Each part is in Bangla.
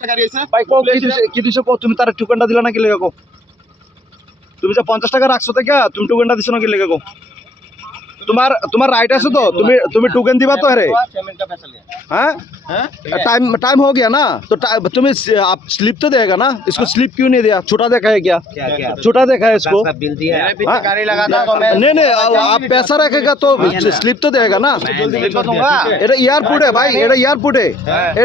ভাই কি দিছো তুমি তার টোকেনটা দিলা না কি লেগে তুমি যে 50 টাকা রাখছো থেকে তুমি টোকেনটা দিছো না কি লেগে তোমার राइट है तो तुम्हें टोकन दिवा तो है हाँ टाइम टाइम हो गया ना तो तुम्हें आप स्लिप तो देगा ना इसको स्लिप क्यों नहीं दिया छोटा देखा है क्या छोटा देखा है इसको बिल दिया है गाड़ी लगा था तो नहीं आप पैसा रखेगा तो स्लिप तो देगा ना ये एयरपोर्ट है भाई ये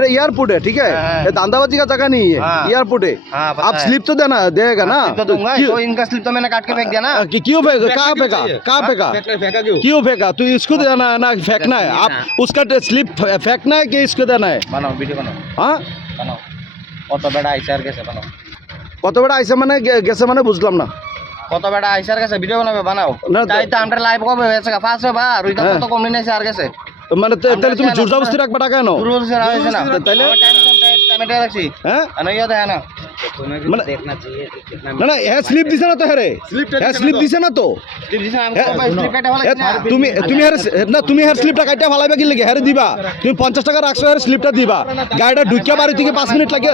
एयरपोर्ट है ठीक है ये धांधाबाजी का जगह नहीं है एयरपोर्ट है आप स्लिप तो देगा ना इनका स्लिप तो मैंने काट के फेंक दिया ना क्यों फेंका कहाँ फेंका क्यों फेंका तो इसको देना है ना फेंकना है आप उसका स्लिप फेंकना है कि इसको देना है बनाओ वीडियो बनाओ हाँ बनाओ কত বেড়া আইসার গেছে বানাও কত বেড়া আইসা মানে গেছে মানে বুঝলাম না কত বেড়া আইসার গেছে ভিডিও বানাবে বানাও তাইতে আমরা লাইভ কবে হয়েছে ফার্স্ট হবে আর ওইটা কত কম নিছে আর গেছে মানে তাহলে তুমি জোর জবরদস্তি রাখবা টাকা কেন জোর জবরদস্তি রাখছ না তাইলে টাইমটা রাখছি হ্যাঁ আনো ইয়া দেয় না तुम्हें भी देखना चाहिए कितना ना ना ये स्लिप दिसे ना तो है रे स्लिप दिसे ना तो स्लिप दिसे हमको स्लिप काटा वाला তুমি হের স্লিপটা কাটা ফালাইবা কি লাগে হেরে দিবা তুমি 50 টাকা রাখছো হের স্লিপটা দিবা গাড়িটা ঢুকিয়া বাড়ি থেকে 5 মিনিট লাগে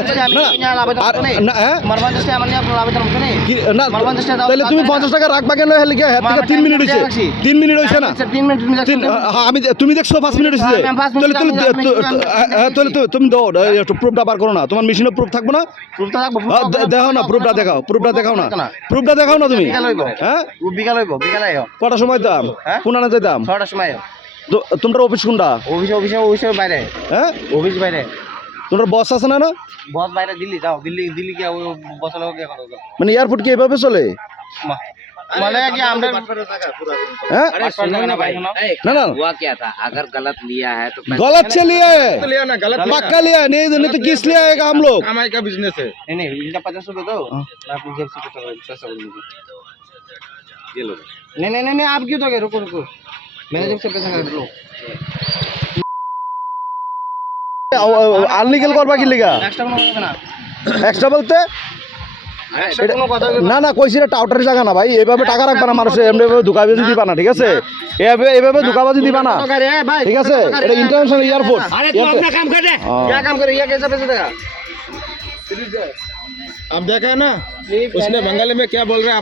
না মারবান চেষ্টা আমার নিয়ে আবেদন করতে নেই না মারবান চেষ্টা তাহলে তুমি 50 টাকা রাখবা কেন হের লাগে হের থেকে 3 মিনিট হইছে 3 মিনিট হইছে না 3 মিনিট হ্যাঁ আমি তুমি দেখছো 5 মিনিট হইছে তাহলে তুমি দাও একটু প্রুফটা বার করো না তোমার মেশিনে প্রুফ থাকবে না প্রুফটা থাকবে দেখাও না প্রুফটা দেখাও না তুমি হ্যাঁ বিকাল হইব বিকাল আইও কটার সময় দাম কোনানে যাইতাম 6টার সময় তোমরা অফিস কোনটা অফিসের বাইরে হ্যাঁ অফিস বাইরে তোমার বস আছে না বস বাইরে দিল্লি যাও দিল্লি কি বস লোক কি কথা মানে এয়ারপোর্ট কি এভাবে চলে মানে কি আমরা अरे सुनो ना भाई ना हुआ क्या था अगर गलत लिया है तो गलत से लिया है पक्का लिया है नहीं तो किस लिए आएगा हम लोग कमाई का बिजनेस है नहीं इनका 50 रुपए दो मैं अपनी जेब से पैसा बोलूंगा ये लो नहीं आप क्यों दोगे रुको मैंने जेब से पैसा कर लो আনলিগেল করবা কি লাগা এক্সট্রা কোনো হবে না এক্সট্রা বলতে না না কইছি রে টাউটারি জায়গা না ভাই এইভাবে টাকা রাখবা না মানুষ এমনিভাবে ধোকাবাজি দিবা না ঠিক আছে এইভাবে ধোকাবাজি দিবা না ঠিক আছে এটা ইন্টারন্যাশনাল এয়ারপোর্ট अरे तू अपना काम कर दे क्या काम करे ये कैसे पैसे देगा आप देखा है ना उसने बंगाली में क्या बोल रहा है